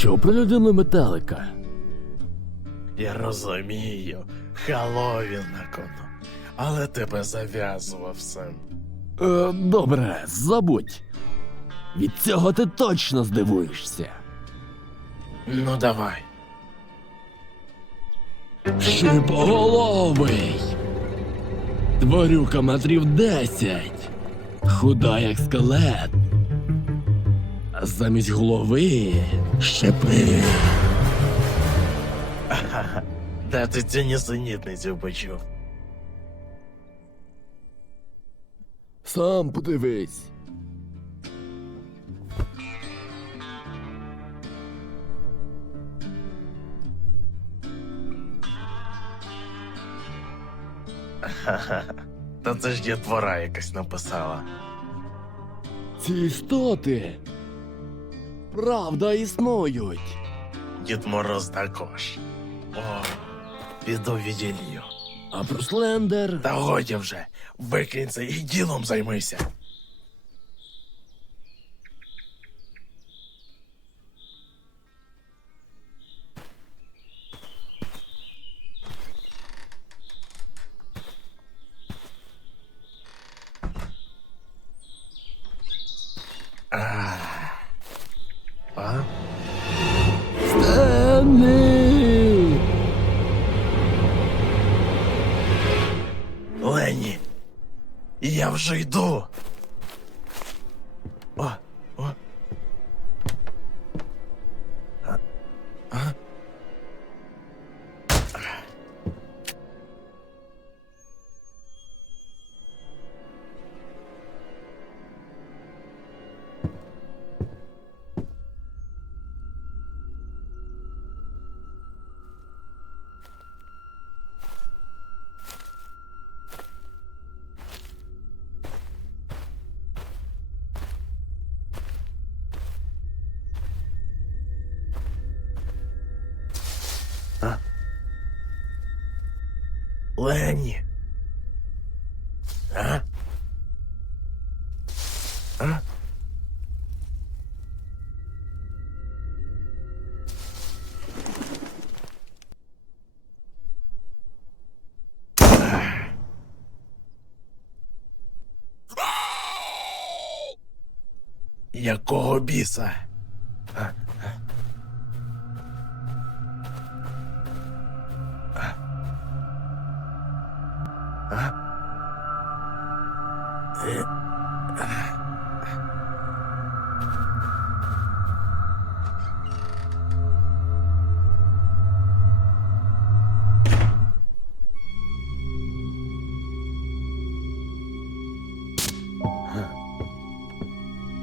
чув про людину метелика? Я розумію, Хеллоуін на кону. Але тебе зав'язував сам. Е, добре, забудь. Від цього ти точно здивуєшся. Ну давай. Шипоголовий. Тварюка метрів десять. Худа як скелет. Замість голови шипи. Де ти цю нісенітницю почув? Сам подивись. Та це ж дітвора якась написала. Ці істоти. Правда існують. Дід Мороз також. О, піду віділію. А Бруслендер. Та годі вже, викинь це і ділом займися. Лені, я вже йду. О, о. А, а? Лені. А? А? Якого біса?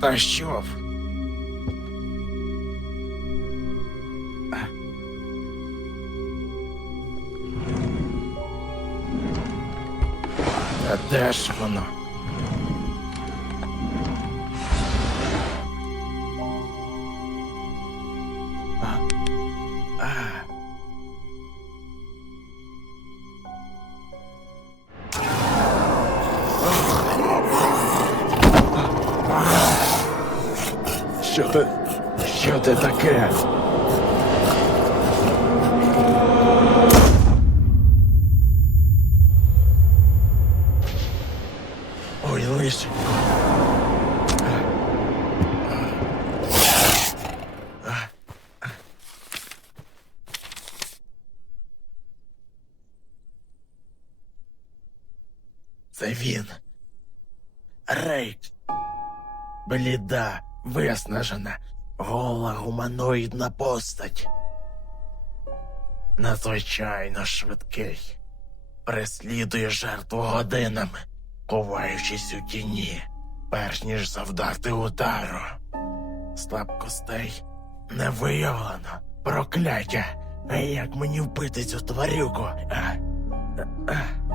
Та що? Та де? Що ти? Що ти таке? Ой, лиш. Це він. Рейк. Бліда, виснажена, гола гуманоїдна постать. Надзвичайно швидкий. Преслідує жертву годинами, ховаючись у тіні, перш ніж завдати удару. Слабкостей не виявлено. Прокляття. Як мені вбити цю тварюку? А? А?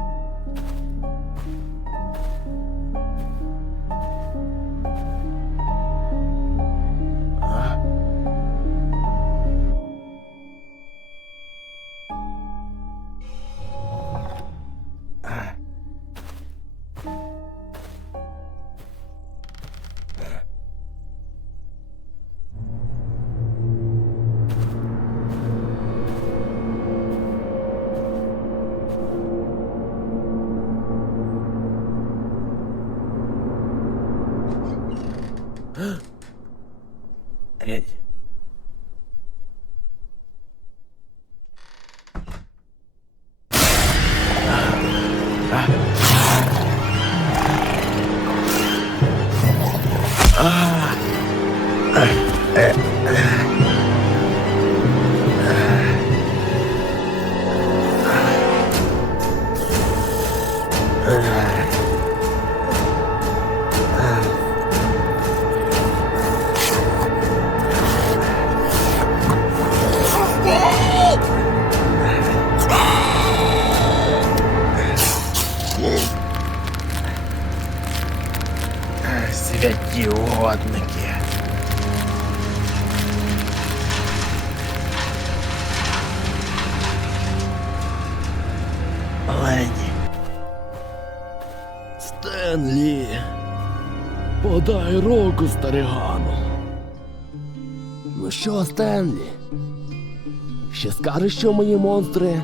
Подай руку старигану. Ну що, Стенлі? Ще скажеш, що мої монстри?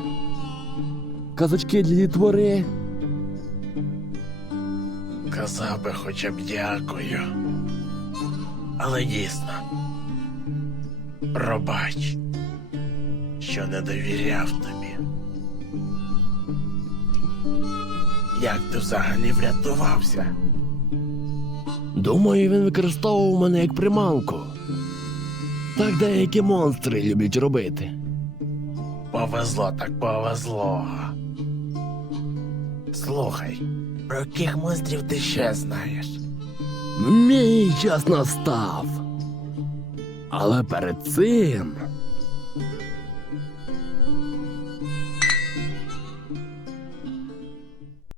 Казочки для дітвори? казав би хоча б дякую. Але дійсно, пробач, що не довіряв тобі. Як ти взагалі врятувався? Думаю, він використовував мене як приманку. Так деякі монстри люблять робити. Повезло так повезло. Слухай, про яких монстрів ти ще знаєш? Мій час настав. Але перед цим